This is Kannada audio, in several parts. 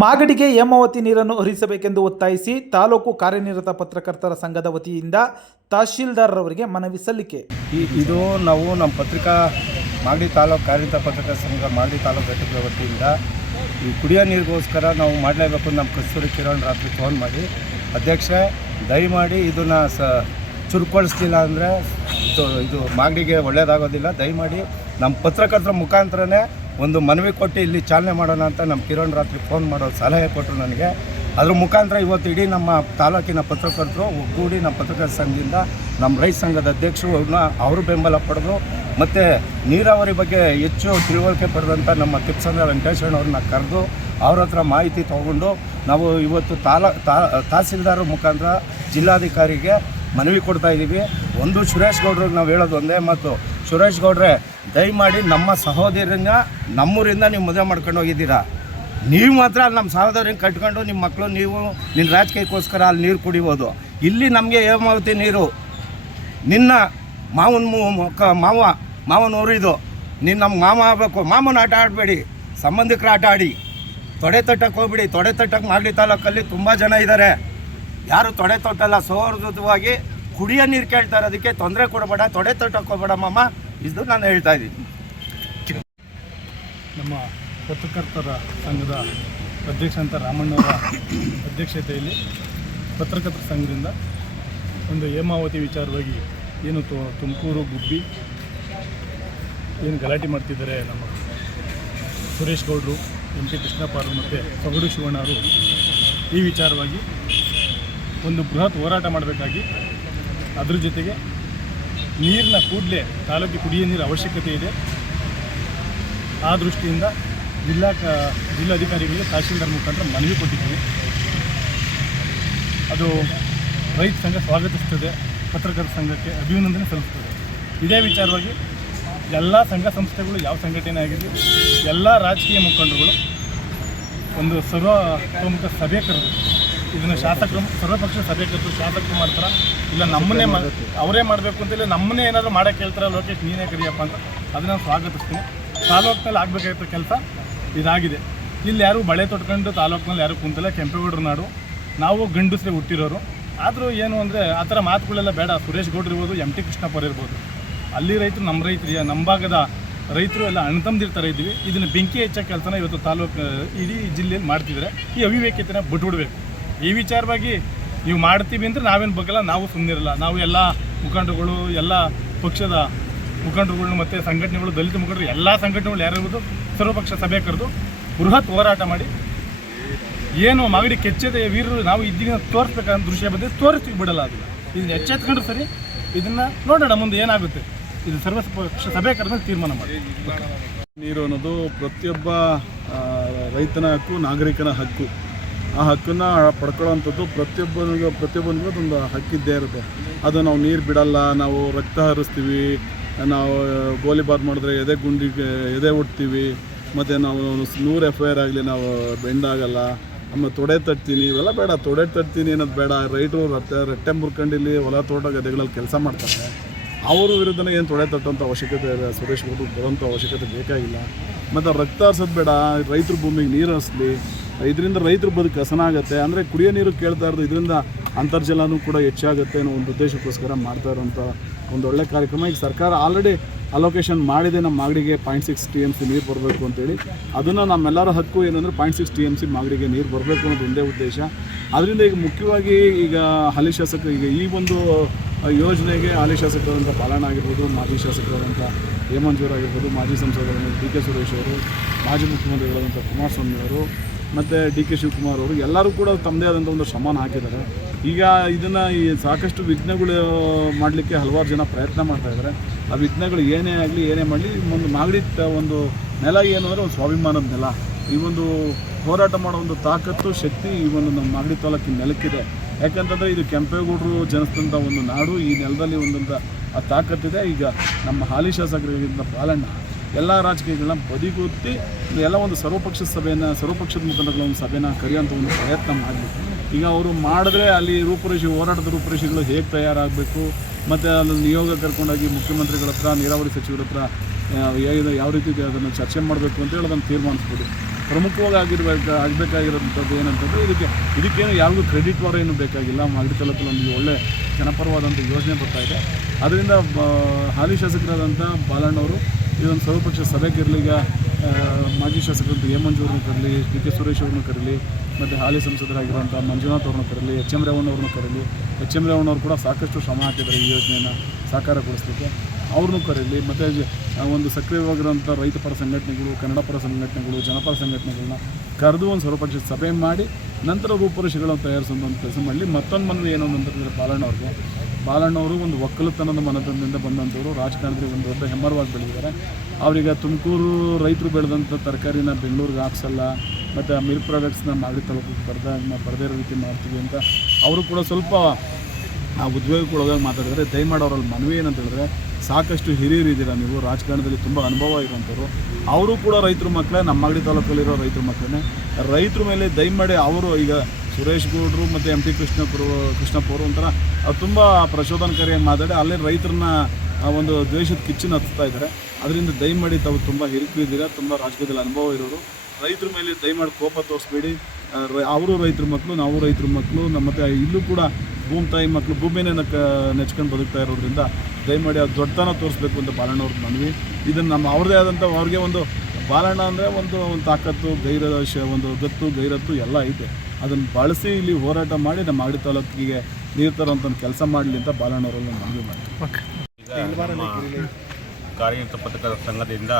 ಮಾಗಡಿಗೆ ಹೇಮಾವತಿ ನೀರನ್ನು ಹರಿಸಬೇಕೆಂದು ಒತ್ತಾಯಿಸಿ ತಾಲೂಕು ಕಾರ್ಯನಿರತ ಪತ್ರಕರ್ತರ ಸಂಘದ ವತಿಯಿಂದ ತಹಶೀಲ್ದಾರ್ ಅವರಿಗೆ ಮನವಿ ಸಲ್ಲಿಕೆ. ಇದು ನಾವು ನಮ್ಮ ಪತ್ರಿಕಾ, ಮಾಗಡಿ ತಾಲೂಕು ಕಾರ್ಯನಿರತ ಪತ್ರಕರ್ತರ ಸಂಘ ಮಾಗಡಿ ತಾಲೂಕು ಘಟಕದ ವತಿಯಿಂದ ಈ ಕುಡಿಯೋ ನೀರಿಗೋಸ್ಕರ ನಾವು ಮಾಡಲೇಬೇಕು ನಮ್ಮ ಕಸ್ತೂರಿ ಕಿರಣ್ ರಾತ್ರಿ ಫೋನ್ ಮಾಡಿ. ಅಧ್ಯಕ್ಷ, ದಯಮಾಡಿ ಇದನ್ನು ಸ ಚುರುಕೊಳಿಸ್ತಿಲ್ಲ ಅಂದರೆ ಇದು ಮಾಗಡಿಗೆ ಒಳ್ಳೆಯದಾಗೋದಿಲ್ಲ ದಯಮಾಡಿ ನಮ್ಮ ಪತ್ರಕರ್ತರ ಮುಖಾಂತರನೇ ಒಂದು ಮನವಿ ಕೊಟ್ಟು ಇಲ್ಲಿ ಚಾಲನೆ ಮಾಡೋಣ ಅಂತ ನಮ್ಮ ಕಿರಣ್ ರಾತ್ರಿ ಫೋನ್ ಮಾಡೋ ಸಲಹೆ ಕೊಟ್ಟರು ನನಗೆ. ಅದ್ರ ಮುಖಾಂತರ ಇವತ್ತು ಇಡೀ ನಮ್ಮ ತಾಲೂಕಿನ ಪತ್ರಕರ್ತರು ಒಗ್ಗೂಡಿ ನಮ್ಮ ಪತ್ರಕರ್ತರ ಸಂಘದಿಂದ ನಮ್ಮ ರೈತ ಸಂಘದ ಅಧ್ಯಕ್ಷರು ಅವ್ರನ್ನ ಅವರು ಬೆಂಬಲ ಪಡೆದು ಮತ್ತು ನೀರಾವರಿ ಬಗ್ಗೆ ಹೆಚ್ಚು ತಿಳುವಳಿಕೆ ಪಡೆದಂಥ ನಮ್ಮ ಕಿಪ್ಸಂದ್ರ ವೆಂಕಟೇಶ್ವರನವ್ರನ್ನ ಕರೆದು ಅವ್ರ ಹತ್ರ ಮಾಹಿತಿ ತೊಗೊಂಡು ನಾವು ಇವತ್ತು ತಾಲ ತಹಸೀಲ್ದಾರ್ ಮುಖಾಂತರ ಜಿಲ್ಲಾಧಿಕಾರಿಗೆ ಮನವಿ ಕೊಡ್ತಾ ಇದ್ದೀವಿ ಒಂದು ಸುರೇಶ್ ಗೌಡ್ರಿಗೆ ನಾವು ಹೇಳೋದು ಒಂದೇ ಮತ್ತು ಸುರೇಶ್ ಗೌಡ್ರೆ ದಯಮಾಡಿ ನಮ್ಮ ಸಹೋದರನ್ನ ನಮ್ಮೂರಿಂದ ನೀವು ಮದುವೆ ಮಾಡ್ಕೊಂಡು ಹೋಗಿದ್ದೀರಾ? ನೀವು ಮಾತ್ರ ಅಲ್ಲಿ ನಮ್ಮ ಸಹೋದರಿನ ಕಟ್ಕೊಂಡು ನಿಮ್ಮ ಮಕ್ಕಳು ನೀವು, ನಿನ್ನ ರಾಜಕೀಯಕ್ಕೋಸ್ಕರ ಅಲ್ಲಿ ನೀರು ಕುಡಿಬೋದು. ಇಲ್ಲಿ ನಮಗೆ ಹೇಮಾವತಿ ನೀರು. ನಿನ್ನ ಮಾವನ ಮಾವ, ಮಾವನ ಊರಿದು. ನೀನು ನಮ್ಮ ಮಾಮ ಆಗಬೇಕು. ಮಾಮನ ಆಟ ಆಡಬೇಡಿ. ಸಂಬಂಧಿಕರ ಆಟ ಆಡಿ. ತೊಡೆ ತಟ್ಟಕ್ಕೆ ಹೋಗ್ಬಿಡಿ. ತೊಡೆ ತಟ್ಟಕ್ಕೆ ಮಾಡಲಿ ತಾಲೂಕಲ್ಲಿ ತುಂಬ ಜನ ಇದ್ದಾರೆ ಯಾರು ತೊಡೆ ತೊಟ್ಟಲ್ಲ ಸೌಹೃದವಾಗಿ ಕುಡಿಯೋ ನೀರು ಕೇಳ್ತಾರೆ ಅದಕ್ಕೆ ತೊಂದರೆ ಕೊಡಬೇಡ. ತೊಡೆ ತಟ್ಟಕ್ಕೆ ಹೋಗ್ಬೇಡ ಮಾಮ. ಇದು ನಾನು ಹೇಳ್ತಾ ಇದ್ದೀನಿ. ನಮ್ಮ ಪತ್ರಕರ್ತರ ಸಂಘದ ಅಧ್ಯಕ್ಷ ಅಂತ ರಾಮಣ್ಣವರ ಅಧ್ಯಕ್ಷತೆಯಲ್ಲಿ ಪತ್ರಕರ್ತರ ಸಂಘದಿಂದ ಒಂದು ಹೇಮಾವತಿ ವಿಚಾರವಾಗಿ ಏನು ತುಮಕೂರು ಗುಬ್ಬಿ ಏನು ಗಲಾಟೆ ಮಾಡ್ತಿದ್ದಾರೆ ನಮ್ಮ ಸುರೇಶ್ ಗೌಡರು, ಎಂ ಪಿ ಕೃಷ್ಣಪ್ಪ ಮತ್ತು ಸೊಗಡು ಶಿವಣ್ಣವರು ಈ ವಿಚಾರವಾಗಿ ಒಂದು ಬೃಹತ್ ಹೋರಾಟ ಮಾಡಬೇಕಾಗಿ ಅದ್ರ ಜೊತೆಗೆ ನೀರಿನ ಕೂಡಲೇ ತಾಲೂಕಿಗೆ ಕುಡಿಯುವ ನೀರು ಅವಶ್ಯಕತೆ ಇದೆ. ಆ ದೃಷ್ಟಿಯಿಂದ ಜಿಲ್ಲಾ ಜಿಲ್ಲಾಧಿಕಾರಿಗಳಿಗೆ ತಹಶೀಲ್ದಾರ್ ಮುಖಾಂತರ ಮನವಿ ಕೊಟ್ಟಿದ್ದೀವಿ ಅದು ರೈತ ಸಂಘ ಸ್ವಾಗತಿಸ್ತದೆ ಪತ್ರಕರ್ತರ ಸಂಘಕ್ಕೆ ಅಭಿನಂದನೆ ಸಲ್ಲಿಸ್ತದೆ. ಇದೇ ವಿಚಾರವಾಗಿ ಎಲ್ಲ ಸಂಘ ಸಂಸ್ಥೆಗಳು, ಯಾವ ಸಂಘಟನೆ ಆಗಿರಲಿ ಎಲ್ಲ ರಾಜಕೀಯ ಮುಖಂಡರುಗಳು ಒಂದು ಸರ್ವತೋಮುಖ ಸಭೆ ಕರೆದು ಇದನ್ನು ಶಾಸಕರು ಸರ್ವಪಕ್ಷ ಸಭೆ ಕರೆದು ಶಾಸಕರು ಮಾಡ್ತಾರ ಇಲ್ಲ, ನಮ್ಮನ್ನೇ ಅವರೇ ಮಾಡಬೇಕು ಅಂತ ಇಲ್ಲ, ನಮ್ಮನ್ನೇ ಏನಾದರೂ ಮಾಡಕ್ಕೆ ಹೇಳ್ತಾರ ಲೋಕೇಶ್, ನೀನೇ ಕರಿಯಪ್ಪ ಅಂತ. ಅದನ್ನು ಸ್ವಾಗತಿಸ್ತೀನಿ. ತಾಲೂಕಿನಲ್ಲಿ ಆಗಬೇಕಾಗಿತ್ತು ಕೆಲಸ ಇದಾಗಿದೆ. ಇಲ್ಲಿ ಯಾರು ಬಳೆ ತೊಟ್ಕೊಂಡು ತಾಲೂಕಿನಲ್ಲಿ ಯಾರು ಕುಂತಲ್ಲ, ಕೆಂಪೇಗೌಡರ ನಾಡು. ನಾವು ಗಂಡಸ್ರೆ ಹುಟ್ಟಿರೋರು. ಆದರೂ ಏನು ಅಂದರೆ ಆ ಥರ ಮಾತುಗಳೆಲ್ಲ ಬೇಡ. ಸುರೇಶ್ ಗೌಡ್ರು ಇರ್ಬೋದು ಎಂ ಟಿ ಕೃಷ್ಣಪ್ಪರ್ ಇರ್ಬೋದು. ಅಲ್ಲಿ ರೈತರು, ನಮ್ಮ ರೈತರು ನಮ್ಮ ಭಾಗದ ರೈತರು ಎಲ್ಲ ಅಣ್ತಂದಿರ್ತಾರೆ ಇದ್ದೀವಿ. ಇದನ್ನು ಬೆಂಕಿ ಹೆಚ್ಚೋ ಕೆಲಸನ ಇವತ್ತು ತಾಲೂಕು, ಇಡೀ ಜಿಲ್ಲೆಯಲ್ಲಿ ಮಾಡ್ತಿದ್ದಾರೆ. ಈ ಅವಿವೇಕತೆನ ಬಿಟ್ಬಿಡ್ಬೇಕು. ಈ ವಿಚಾರವಾಗಿ ನೀವು ಮಾಡ್ತೀವಿ ಅಂದರೆ ನಾವೇನು ಬಗ್ಗೆಲ್ಲ, ನಾವು ಸುಮ್ಮನಿರಲ್ಲ ನಾವು ಎಲ್ಲ ಮುಖಂಡಗಳು ಎಲ್ಲ ಪಕ್ಷದ ಮುಖಂಡಗಳು ಮತ್ತು ಸಂಘಟನೆಗಳು, ದಲಿತ ಮುಖಂಡರು, ಎಲ್ಲ ಸಂಘಟನೆಗಳು ಯಾರಿರ್ಬೋದು ಸರ್ವಪಕ್ಷ ಸಭೆ ಕರೆದು ಬೃಹತ್ ಹೋರಾಟ ಮಾಡಿ ಏನು ಮಾಗಡಿ ಕೆಚ್ಚದ ವೀರರು ನಾವು ಇದ್ದೀವಿ ತೋರಿಸ್ಬೇಕಂತ ದೃಶ್ಯ ಬಂದರೆ ತೋರಿಸ್ಲಿಕ್ಕೆ ಬಿಡಲ್ಲ ಅದು. ಇದನ್ನು ಎಚ್ಚೆತ್ಕೊಂಡ್ರೆ ಸರಿ, ಇದನ್ನು ನೋಡೋಣ ಮುಂದೆ ಏನಾಗುತ್ತೆ. ಇದು ಸರ್ವ ಪಕ್ಷ ಸಭೆ ಕರೆದ ತೀರ್ಮಾನ ಮಾಡಿ. ನೀರು ಅನ್ನೋದು ಪ್ರತಿಯೊಬ್ಬ ರೈತನ ಹಕ್ಕು, ನಾಗರಿಕನ ಹಕ್ಕು. ಆ ಹಕ್ಕನ್ನು ಪಡ್ಕೊಳ್ಳೋವಂಥದ್ದು ಪ್ರತಿಯೊಬ್ಬನಿಗೆ, ಪ್ರತಿಯೊಬ್ಬನಿಗೂ ಅದೊಂದು ಹಕ್ಕಿದ್ದೇ ಇರುತ್ತೆ. ಅದು ನಾವು ನೀರು ಬಿಡಲ್ಲ, ನಾವು ರಕ್ತ ಹರಿಸ್ತೀವಿ, ನಾವು ಗೋಲಿಬಾರ್ ಮಾಡಿದ್ರೆ ಎದೆ ಗುಂಡಿಗೆ ಎದೆ ಹುಡ್ತೀವಿ ಮತ್ತು ನಾವು ನೂರು ಎಫ್ ಐ ಆಗಲಿ ನಾವು ಬೆಂಡ್ ಆಗಲ್ಲ, ಆಮೇಲೆ ತೊಡೆ ತಟ್ತೀನಿ, ಇವೆಲ್ಲ ಬೇಡ, ತೊಡೆ ತಟ್ತೀನಿ ಅನ್ನೋದು ಬೇಡ ರೈತರು ರಟ್ಟೆ ರಟ್ಟೆ ಮುರ್ಕೊಂಡು ಇಲ್ಲಿ ಹೊಲ, ತೋಟ, ಗದ್ದೆಗಳಲ್ಲಿ ಕೆಲಸ ಮಾಡ್ತಾರೆ. ಅವ್ರ ವಿರುದ್ಧನೇ ಏನು ತೊಡೆ ತಟ್ಟುವಂಥ ಅವಶ್ಯಕತೆ ಇದೆ, ಸುರೇಶ್ ಗೌಡ್ರು ಬರೋಂಥ ಅವಶ್ಯಕತೆ ಬೇಕಾಗಿಲ್ಲ. ಮತ್ತು ರಕ್ತ ಹರಿಸೋದು ಬೇಡ, ರೈತರ ಭೂಮಿಗೆ ನೀರು ಹರಿಸ್ಲಿ ಇದರಿಂದ ರೈತರ ಬದುಕು ಹಸನಾಗುತ್ತೆ. ಅಂದರೆ ಕುಡಿಯೋ ನೀರು ಕೇಳ್ತಾ ಇರೋದು ಇದರಿಂದ ಅಂತರ್ಜಲನೂ ಕೂಡ ಹೆಚ್ಚಾಗುತ್ತೆ ಅನ್ನೋ ಒಂದು ಉದ್ದೇಶಕ್ಕೋಸ್ಕರ ಮಾಡ್ತಾ ಇರೋಂಥ ಒಂದು ಒಳ್ಳೆ ಕಾರ್ಯಕ್ರಮ. ಈಗ ಸರ್ಕಾರ ಆಲ್ರೆಡಿ ಅಲೋಕೇಶನ್ ಮಾಡಿದೆ ನಮ್ಮ ಮಾಗಡಿಗೆ point six T M C ನೀರು ಬರಬೇಕು ಅಂತೇಳಿ. ಅದನ್ನು ನಮ್ಮೆಲ್ಲರ ಹಕ್ಕು ಏನಂದರೆ point six T M C ಮಾಗಡಿಗೆ ನೀರು ಬರಬೇಕು ಅನ್ನೋದು ಒಂದೇ ಉದ್ದೇಶ. ಅದರಿಂದ ಈಗ ಮುಖ್ಯವಾಗಿ ಈಗ ಹಾಲಿ ಶಾಸಕರು ಈಗ ಈ ಒಂದು ಯೋಜನೆಗೆ ಹಾಲಿ ಶಾಸಕರಾದಂಥ ಬಾಲಣ್ಣ ಆಗಿರ್ಬೋದು, ಮಾಜಿ ಶಾಸಕರಾದಂಥ ಹೇಮಂತ್ ಆಗಿರ್ಬೋದು ಮಾಜಿ ಸಂಸದರಾದಂಥ ಡಿ ಕೆ ಸುರೇಶ್ ಅವರು, ಮಾಜಿ ಮುಖ್ಯಮಂತ್ರಿಗಳಾದಂಥ ಕುಮಾರಸ್ವಾಮಿ ಅವರು ಮತ್ತು ಡಿ ಕೆ ಶಿವಕುಮಾರ್ ಅವರು ಎಲ್ಲರೂ ಕೂಡ ತಮ್ಮದೇ ಆದಂಥ ಒಂದು ಸಮಾನ ಹಾಕಿದ್ದಾರೆ. ಈಗ ಇದನ್ನು ಈ ಸಾಕಷ್ಟು ವಿಘ್ನಗಳು ಮಾಡಲಿಕ್ಕೆ ಹಲವಾರು ಜನ ಪ್ರಯತ್ನ ಮಾಡ್ತಾ ಇದ್ದಾರೆ. ಆ ವಿಘ್ನಗಳು ಏನೇ ಆಗಲಿ, ಏನೇ ಮಾಡಲಿ ಒಂದು ಮಾಗಡಿ ಒಂದು ನೆಲ ಏನು ಅಂದರೆ ಒಂದು ಸ್ವಾಭಿಮಾನದ ನೆಲ. ಈ ಒಂದು ಹೋರಾಟ ಮಾಡೋ ಒಂದು ತಾಕತ್ತು, ಶಕ್ತಿ ಈ ಒಂದು ನಮ್ಮ ಮಾಗಡಿ ತಾಲೂಕಿನ ನೆಲಕ್ಕಿದೆ. ಯಾಕಂತಂದರೆ ಇದು ಕೆಂಪೇಗೌಡರು ಜನಿಸಿದಂಥ ಒಂದು ನಾಡು, ಈ ನೆಲದಲ್ಲಿ ಒಂದಂಥ ಆ ತಾಕತ್ತಿದೆ. ಈಗ ನಮ್ಮ ಹಾಲಿ ಶಾಸಕರಿಗಿಂತ ಬಾಲಣ್ಣ ಎಲ್ಲ ರಾಜಕೀಯಗಳನ್ನ ಬದಿಗೊತ್ತಿ ಎಲ್ಲ ಒಂದು ಸರ್ವಪಕ್ಷ ಸಭೆಯನ್ನು, ಸರ್ವಪಕ್ಷದ ಮುಖಂಡಗಳ ಒಂದು ಸಭೆನ ಕರೆಯುವಂಥ ಒಂದು ಪ್ರಯತ್ನ ಮಾಡಬೇಕು ಈಗ ಅವರು ಮಾಡಿದ್ರೆ ಅಲ್ಲಿ ರೂಪುರೇಷೆ, ಹೋರಾಟದ ರೂಪುರೇಷೆಗಳು ಹೇಗೆ ತಯಾರಾಗಬೇಕು? ಮತ್ತು ಅಲ್ಲಿ ನಿಯೋಗ ಕರ್ಕೊಂಡೋಗಿ ಮುಖ್ಯಮಂತ್ರಿಗಳ ಹತ್ರ, ನೀರಾವರಿ ಸಚಿವರ ಹತ್ರ ಯಾವ ರೀತಿ ಅದನ್ನು ಚರ್ಚೆ ಮಾಡಬೇಕು ಅಂತ ಹೇಳಿ ಅದನ್ನು ತೀರ್ಮಾನಿಸ್ಬೋದು. ಪ್ರಮುಖವಾಗಿ ಆಗಿರ್ಬೇಕು, ಆಗಬೇಕಾಗಿರೋಂಥದ್ದು ಏನಂತಂದರೆ ಇದಕ್ಕೆ, ಇದಕ್ಕೇನು ಯಾರಿಗೂ ಕ್ರೆಡಿಟ್ ವಾರ ಏನು ಬೇಕಾಗಿಲ್ಲ. ಮಾಗಡಿ ತಾಲೂಕಲ್ಲಿ ಒಂದು ಒಳ್ಳೆ ಜನಪರವಾದಂಥ ಯೋಜನೆ ಬರ್ತಾ ಇದೆ. ಅದರಿಂದ ಹಾಲಿ ಶಾಸಕರಾದಂಥ ಬಾಲಣ್ಣವರು ಇದೊಂದು ಸರ್ವಪಕ್ಷ ಸಭೆಗಿರಲಿ ಈಗ ಮಾಜಿ ಶಾಸಕರಂತ ಎ ಮಂಜೂರನ್ನ ಕರೀಲಿ, ಡಿ ಕೆ ಸುರೇಶ್ ಅವ್ರನ್ನ ಕರೀಲಿ, ಮತ್ತು ಹಾಲಿ ಸಂಸದರಾಗಿರುವಂಥ ಮಂಜುನಾಥ್ ಅವ್ರನ್ನ ಕರಲಿ, ಎಚ್ ಎಂ ರೇವಣ್ಣವ್ರನ್ನ ಕರೀಲಿ, ಎಚ್ ಎಂ ರೇವಣ್ಣವ್ರು ಕೂಡ ಸಾಕಷ್ಟು ಶ್ರಮ ಹಾಕಿದ್ದಾರೆ ಈ ಯೋಜನೆಯನ್ನು ಸಾಕಾರಗೊಳಿಸಲಿಕ್ಕೆ ಅವ್ರನ್ನೂ ಕರೀಲಿ, ಮತ್ತು ಒಂದು ಸಕ್ರಿಯವಾಗಿರುವಂಥ ರೈತ ಪರ ಸಂಘಟನೆಗಳು, ಕನ್ನಡ ಪರ ಸಂಘಟನೆಗಳು ಜನಪರ ಸಂಘಟನೆಗಳನ್ನ ಕರೆದು ಒಂದು ಸರ್ವಪಕ್ಷ ಸಭೆ ಮಾಡಿ, ನಂತರ ರೂಪುರೇಷೆಗಳನ್ನು ತಯಾರಿಸೋದು ಒಂದು ಕೆಲಸ ಮಾಡಲಿ. ಮತ್ತೊಂದು ಮನವಿ ಏನು ಅಂತಂದರೆ ಬಾಲಣ್ಣವ್ರಿಗೆ ಬಾಲಣ್ಣವರು ಒಂದು ಒಕ್ಕಲುತನದ ಮನದಿಂದ ಬಂದಂಥವರು. ರಾಜಕಾರಣದಲ್ಲಿ ಒಂದು ದೊಡ್ಡ ಹೆಮ್ಮರವಾಗಿ ಬೆಳೆದಿದ್ದಾರೆ. ಅವರಿಗೆ ತುಮಕೂರು ರೈತರು ಬೆಳೆದಂಥ ತರಕಾರಿನ ಬೆಂಗಳೂರಿಗೆ ಹಾಕ್ಸಲ್ಲ, ಮತ್ತು ಮಿಲ್ಕ್ ಪ್ರಾಡಕ್ಟ್ಸ್ನ ಮಾಡಿ ತಾಲೂಕಿಗೆ ಬರ್ದ ಬರದೇ ರೀತಿ ಮಾಡ್ತೀವಿ ಅಂತ. ಅವರು ಕೂಡ ಸ್ವಲ್ಪ ಆ ಉದ್ಯೋಗಕ್ಕೊಳಗಾಗಿ ಮಾತಾಡಿದರೆ ದಯಮಾಡಿ ಅವರಲ್ಲಿ ಮನವಿ ಏನಂತ ಹೇಳಿದ್ರೆ, ಸಾಕಷ್ಟು ಹಿರಿಯರು ಇದ್ದೀರಾ ನೀವು? ರಾಜಕಾರಣದಲ್ಲಿ ತುಂಬ ಅನುಭವ ಇರುವಂಥವ್ರು. ಅವರು ಕೂಡ ರೈತರ ಮಕ್ಕಳೇ ನಮ್ಮ ಮಾಗಡಿ ತಾಲೂಕಲ್ಲಿರೋ ರೈತರ ಮಕ್ಕಳೇ ರೈತರ ಮೇಲೆ ದಯಮಾಡಿ ಅವರು ಈಗ ಸುರೇಶ್ ಗೌಡ್ರು ಮತ್ತು ಎಂ ಟಿ ಕೃಷ್ಣಪುರ ಕೃಷ್ಣಪ್ಪ ಅವರು ಒಂಥರ ತುಂಬ ಪ್ರಚೋದನಕಾರಿಯಾಗಿ ಮಾತಾಡಿ ಅಲ್ಲೇ ರೈತರನ್ನ ಒಂದು ದ್ವೇಷದ ಕಿಚ್ಚನ್ನು ಹತ್ತುತ್ತಾ ಇದ್ದಾರೆ. ಅದರಿಂದ ದಯಮಾಡಿ ತಾವು ತುಂಬ ಹಿರಿಕಿದ್ದೀರಾ ತುಂಬ ರಾಜಕೀಯದಲ್ಲಿ ಅನುಭವ ಇರೋರು. ರೈತರ ಮೇಲೆ ದಯಮಾಡಿ ಕೋಪ ತೋರಿಸ್ಬೇಡಿ. ಅವರು ರೈತರ ಮಕ್ಕಳು ನಾವು ರೈತರ ಮಕ್ಕಳು ನಮ್ಮ ಮತ್ತೆ ಇಲ್ಲೂ ಕೂಡ ಭೂಮಿ ತಾಯಿ ಮಕ್ಕಳು ಭೂಮಿನೇ ನಕ್ಕ ನೆಚ್ಕೊಂಡು ಬದುಕ್ತಾ ಇರೋದ್ರಿಂದ ದಯಮಾಡಿ ಅದು ದೊಡ್ಡತನ ತೋರಿಸ್ಬೇಕು ಅಂತ ಬಾಲಣ್ಣವ್ರ ಮನವಿ. ಇದನ್ನು ನಮ್ಮ ಅವ್ರದ್ದೇ ಆದಂಥ ಅವ್ರಿಗೆ ಒಂದು ಬಾಲಣ್ಣ ಅಂದರೆ ಒಂದು ಒಂದು ತಾಕತ್ತು ಗೈರ ಒಂದು ಗತ್ತು ಗೈರತ್ತು ಎಲ್ಲ ಐತೆ. ಅದನ್ನು ಬಳಸಿ ಇಲ್ಲಿ ಹೋರಾಟ ಮಾಡಿ ನಮ್ಮ ಮಾಗಡಿ ತಾಲೂಕಿಗೆ ನೀರು ತರೋಂಥ ಒಂದು ಕೆಲಸ ಮಾಡಲಿ ಅಂತ ಬಾಲಣ್ಣವರಲ್ಲಿ ಮನವಿ ಮಾಡಿ ಕಾರ್ಯನಿರತ ಪತ್ರಕರ್ತರ ಸಂಘದಿಂದ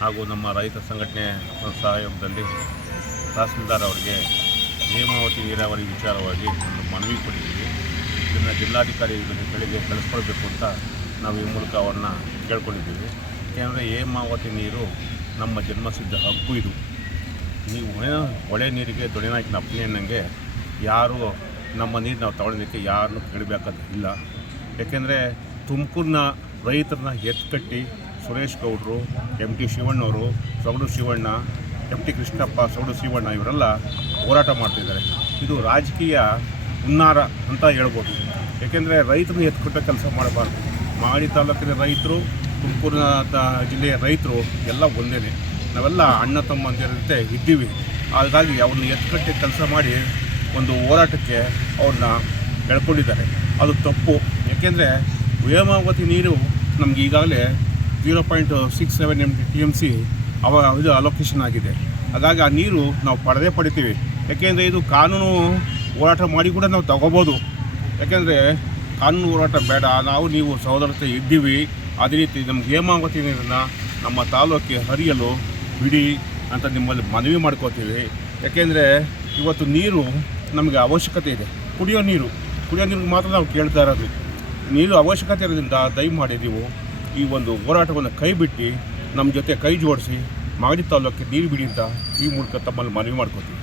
ಹಾಗೂ ನಮ್ಮ ರೈತ ಸಂಘಟನೆ ಸಹಯೋಗದಲ್ಲಿ ತಹಸೀಲ್ದಾರ್ ಅವರಿಗೆ ನೇಮಾವತಿ ನೀರಾವರಿ ವಿಚಾರವಾಗಿ ಒಂದು ಮನವಿ ಕೊಟ್ಟಿದ್ದೀವಿ. ಇದನ್ನು ಜಿಲ್ಲಾಧಿಕಾರಿಗಳಿಗೆ ಕಳಿಸ್ಕೊಳ್ಬೇಕು ಅಂತ ನಾವು ಈ ಮೂಲಕ ಅವ್ರನ್ನ ಕೇಳ್ಕೊಂಡಿದ್ದೀವಿ. ಏಕೆಂದರೆ ಹೇಮಾವತಿ ನೀರು ನಮ್ಮ ಜನ್ಮಸಿದ್ಧ ಹಕ್ಕು ಇದು. ನೀವು ಹೊಳೆ ಹೊಳೆ ನೀರಿಗೆ ದೊಡ್ಡನಾಯ್ಕಿನ ಅಪ್ಪಣೆ ಅನ್ನಂಗೆ ಯಾರು ನಮ್ಮ ನೀರು ನಾವು ತಗೊಳ್ಳೋದಕ್ಕೆ ಯಾರನ್ನು ಕೇಳಬೇಕಾದ ಇಲ್ಲ. ಏಕೆಂದರೆ ತುಮಕೂರಿನ ರೈತರನ್ನ ಎತ್ಕಟ್ಟಿ ಸುರೇಶ್ ಗೌಡರು ಎಂ ಟಿ ಶಿವಣ್ಣವರು, ಸೊಗಡು ಶಿವಣ್ಣ ಎಂ ಟಿ ಕೃಷ್ಣಪ್ಪ, ಸೌಡು ಶಿವಣ್ಣ ಇವರೆಲ್ಲ ಹೋರಾಟ ಮಾಡ್ತಿದ್ದಾರೆ. ಇದು ರಾಜಕೀಯ ಹುನ್ನಾರ ಅಂತ ಹೇಳ್ಬೋದು. ಏಕೆಂದರೆ ರೈತರನ್ನ ಎತ್ಕೊಟ್ಟ ಕೆಲಸ ಮಾಡಬಾರ್ದು. ಮಾಡಿ ತಾಲೂಕಿನ ರೈತರು, ತುಮಕೂರಿನ ಜಿಲ್ಲೆಯ ರೈತರು ಎಲ್ಲ ಒಂದೇ ನಾವೆಲ್ಲ ಅಣ್ಣ, ತಮ್ಮ ತಮ್ಮಂದಿರಂತೆ ಇದ್ದೀವಿ. ಹಾಗಾಗಿ ಅವ್ರನ್ನ ಎತ್ಕಟ್ಟಿ ಕೆಲಸ ಮಾಡಿ ಒಂದು ಹೋರಾಟಕ್ಕೆ ಅವ್ರನ್ನ ಎಳ್ಕೊಂಡಿದ್ದಾರೆ ಅದು ತಪ್ಪು. ಯಾಕೆಂದರೆ ಹೇಮಾವತಿ ನೀರು ನಮ್ಗೆ ಈಗಾಗಲೇ zero point six seven M T M C ಅವ ಇದು ಅಲೊಕೇಶನ್ ಆಗಿದೆ. ಹಾಗಾಗಿ ಆ ನೀರು ನಾವು ಪಡೆದೇ ಪಡಿತೀವಿ. ಯಾಕೆಂದರೆ ಇದು ಕಾನೂನು ಹೋರಾಟ ಮಾಡಿ ಕೂಡ ನಾವು ತಗೋಬೋದು. ಯಾಕೆಂದರೆ ಕಾನೂನು ಹೋರಾಟ ಬೇಡ, ನಾವು ನೀವು ಸಹೋದರತೆ ಇದ್ದೀವಿ. ಅದೇ ರೀತಿ ನಮ್ಗೆ ಹೇಮಾವತಿ ನೀರನ್ನು ನಮ್ಮ ತಾಲೂಕಿಗೆ ಹರಿಯಲು ಬಿಡಿ ಅಂತ ನಿಮ್ಮಲ್ಲಿ ಮನವಿ ಮಾಡ್ಕೋತೀವಿ. ಯಾಕೆಂದರೆ ಇವತ್ತು ನೀರು ನಮಗೆ ಅವಶ್ಯಕತೆ ಇದೆ. ಕುಡಿಯೋ ನೀರು ಕುಡಿಯೋ ನೀರು ಮಾತ್ರ ನಾವು ಕೇಳ್ತಾ ಇರೋದು. ನೀರು ಅವಶ್ಯಕತೆ ಇರೋದ್ರಿಂದ ದಯಮಾಡಿ ನೀವು ಈ ಒಂದು ಹೋರಾಟವನ್ನು ಕೈ ಬಿಟ್ಟು ನಮ್ಮ ಜೊತೆ ಕೈ ಜೋಡಿಸಿ ಮಾಗಡಿ ತಾಲೂಕಿಗೆ ನೀರು ಬಿಡಿ ಅಂತ ಈ ಮೂಲಕ ತಮ್ಮಲ್ಲಿ ಮನವಿ ಮಾಡ್ಕೋತೀವಿ.